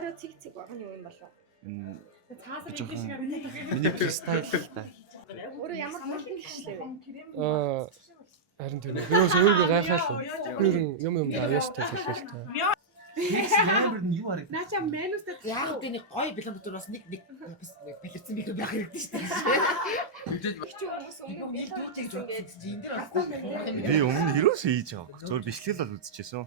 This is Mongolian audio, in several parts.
Орой цэг байгаа нь юу юм болов? Цаасар идэх шиг арай. Миний фристайл та. Өөрөө ямар хурдан гişлээ вэ? Харин тийм. Юус өөрийгөө гайхаалаа. Ер нь юм авьяастай хэлээ та. Ямар нь юу арай. Наача менюстэй яг би нэг гоё бэлэн дотор бас нэг бэлэрсэн бэлэн байх хэрэгтэй шүү дээ. Би өмнө хөрөөс хийж байгаа. Зөвхөн бичлэл бол үзчихсэн.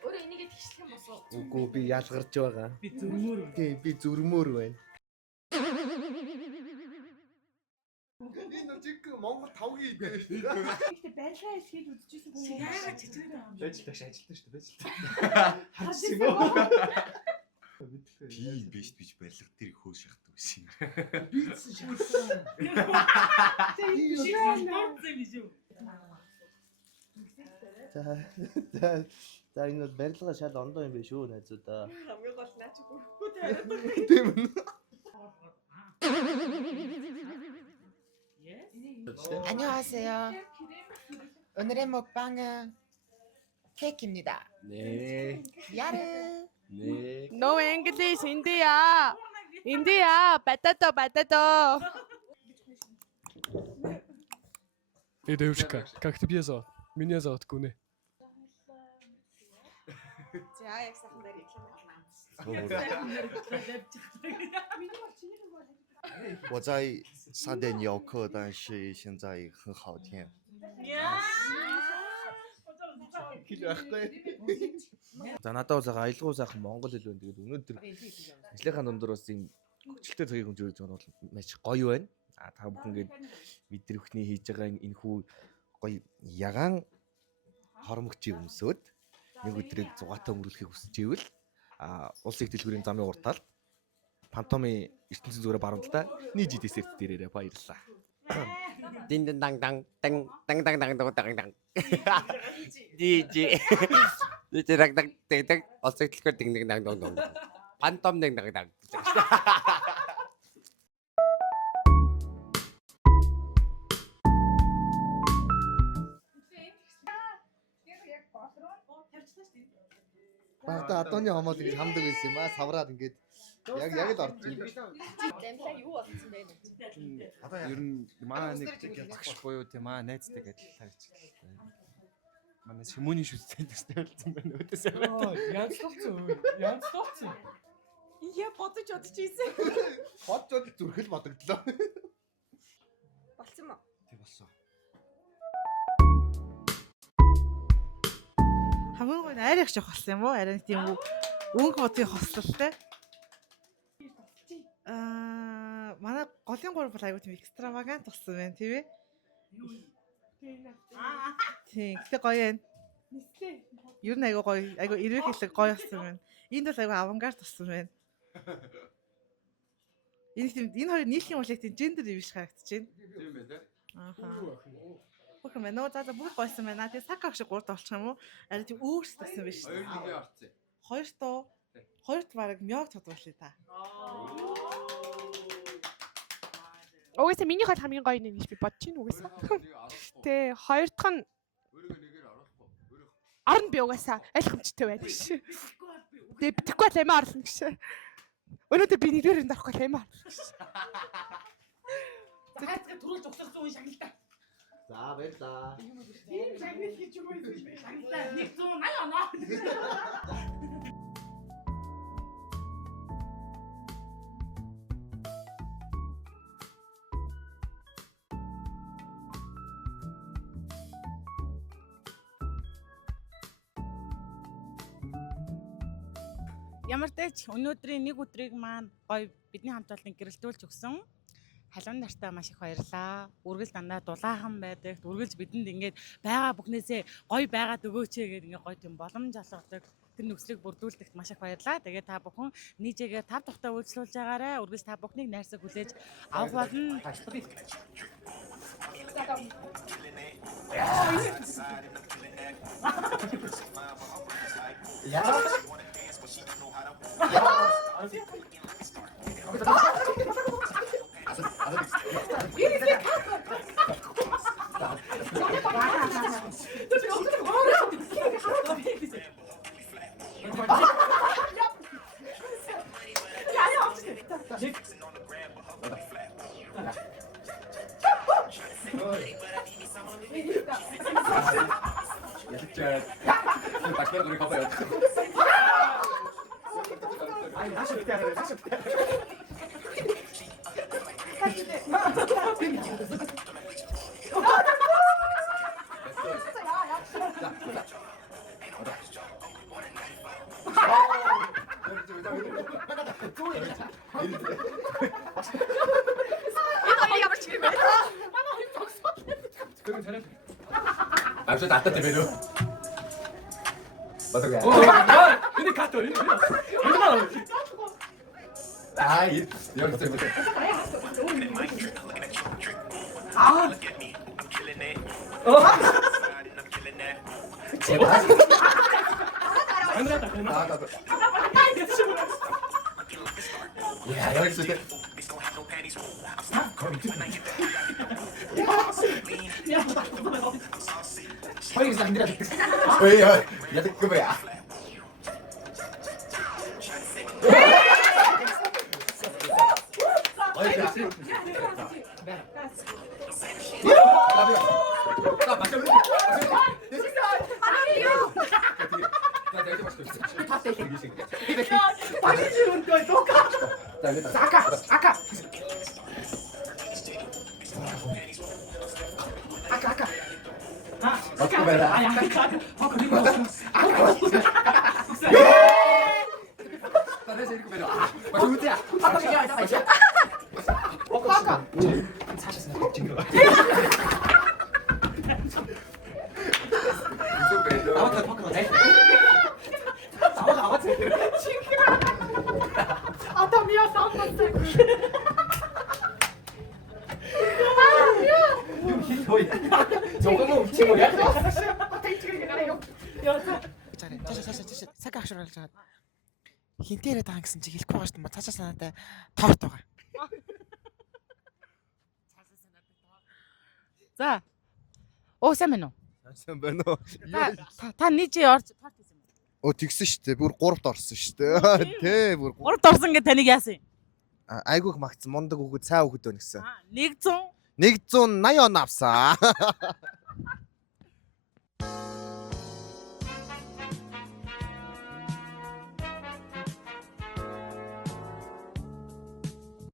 Өөрөө энийгээ тэгшлэх юм босоо. Үгүй би ялгарч байгаа. би зүрмөр. Тий би зүрмөр байна. Энэ чиг Монгол 5-гийн идэх шүү дээ. Гэхдээ байлаа хийж үзчихсэн хүн яагаад чичрээд байгаа юм бэ? Ажилтаа шүү дээ. Харсан юм уу? Би биш бич барилга дээр хөөс шахдаг байсан. Бийцсэн шахсан. За энэ бол барилга шал ондоо юм биш үү найзуудаа. Хамгийн гол наач хөрөхгүй тавиад. Тийм үү. 안녕하세요. 오늘의 먹방은 케이크입니다. 네. 야르. 네. No English, India. India, potato. Эй, девушка, как тебе зовут? Меня зовут Куне. За яг сайхан дээр реклам. 我在3点游客，但是现在很好听。 За надад бол аялгау сайхан монгол хэл байна. Тэгээд өнөөдөр ажлынхаа дундуур бас юм хөчлөлтөй цагийг хөнж өгч байгаа бол маш гоё байна. Та бүхэн гээд мэдрэмхний хийж байгаа энэ хүү гоё ягаан хормогчийг өмсөөд нэг өдрийг зугаатай өнгөрүүлэхийг хүсэж ивэл улсын их дэлгүүрийн замын уртаал Пантомын ертөнцийн зүгээрээ баруун талаа нийж дэсерт дээрээ баярлалаа. Дин дин дан дан дан дан дан дан дан дан. Дижи. Дижи даг даг даг улсын их дэлгүүр дин дин дан дан. Пантом дин дан дан. Багта адууны хомол ингэж хамдаг байсан юм аа савраад ингэж яг л орж ирсэн. Замлаа юу болсон бэ? Ер нь маа нэг багш буюу тийм аа найзтай гэдэл харагдчихлаа. Манай шимүүний шүтсэн төстэй болсон байна өөдөөсөө. Янзлуулсан. Я бодож идсэн. Бодцод зүрхэл бодогдлоо. Болсон юм уу? Тэг болсон. Хамгийн гол арай их жоох болсон юм уу? Арай тийм өнгө бодгийн хослолтой. Манай голын гур бол аягүй тийм экстравагант болсон байна тийм ээ. Тийм гэхдээ гоё байна. Ер нь аягүй гоё, аягүй эрүүхэлэг гоё болсон байна. Энд бол аягүй авангард болсон байна. Энэ хоёр нийлхийн уулыг тийм гендер биш харагдаж байна. Тийм байх тий. Ааха. Хөөе мэн нөө за бүр гойсон байна. Тэгээ сакав шиг гурд олчих юм уу? Арай тийм өөрсдсөн биш. Хоёр нэгээ орцсон. Хоёрт уу? Хоёрт бараг мёг тодруулъя та. Угсаа миний хол хамгийн гоё нэг гэж би бодож байна угсаа. Тэ хоёр дахь нь Өөрийгөө нэгээр орохгүй. орно би угсаа ойлгомжтой байна гэж. Тэ битгэхгүй л амиа орлоо гэж. Өнөөдөр би нэгдүгээр энд орохгүй л амиа. За хайцгаа төрүүлж угсарсан үе шагналтай. За баярлаа. Тийм шагнал хийж өгөө юм бэ? Шагналтай 180 оноо. Ямар ч өнөөдрийн нэг өдрийг маань гоё бидний хамт олонний гэрэлтүүлж өгсөн. Халуун нартай маш их баярлаа. Үргэлж дандаа дулаахан байдаг. Үргэлж бидэнд ингээд байгаа бүхнээсээ гоё байгаад өгөөч гэдэг ингээд гоё тийм боломж олгодог. Тэр нөхцөлийг бүрдүүлдэгт маш их баярлаа. Тэгээд та бүхэн нийжээгээ тав тухтай үйлчлүүлж байгаарай. Үргэлж та бүхнийг найрсаг хүлээж авах болно. 저 낫다 대매로. 맞아 그냥. 근데 가도 아, 이 여기 있어 보세요. 야, 여기 있을 때. Poi sta andando. Poi ya tek ya. Цаг агшруулж байгаа. Хинтээрээ таа гэсэн чи хэлэхгүй байгаа шүү дээ. Цаашаа санаатай торт байгаа. За. Оо сайн байна уу? Сайн байна уу? Та нийжээ орж торт хийсэн юм. Оо тэгсэн шүү дээ. Бүр 3-т орсон шүү дээ. Тэ бүр 3-т орсон гэж таныг яасан юм? айгүйх магтсан мундаг хүүхэд цаа хүүхэд байна гэсэн. 100 180 он авсан.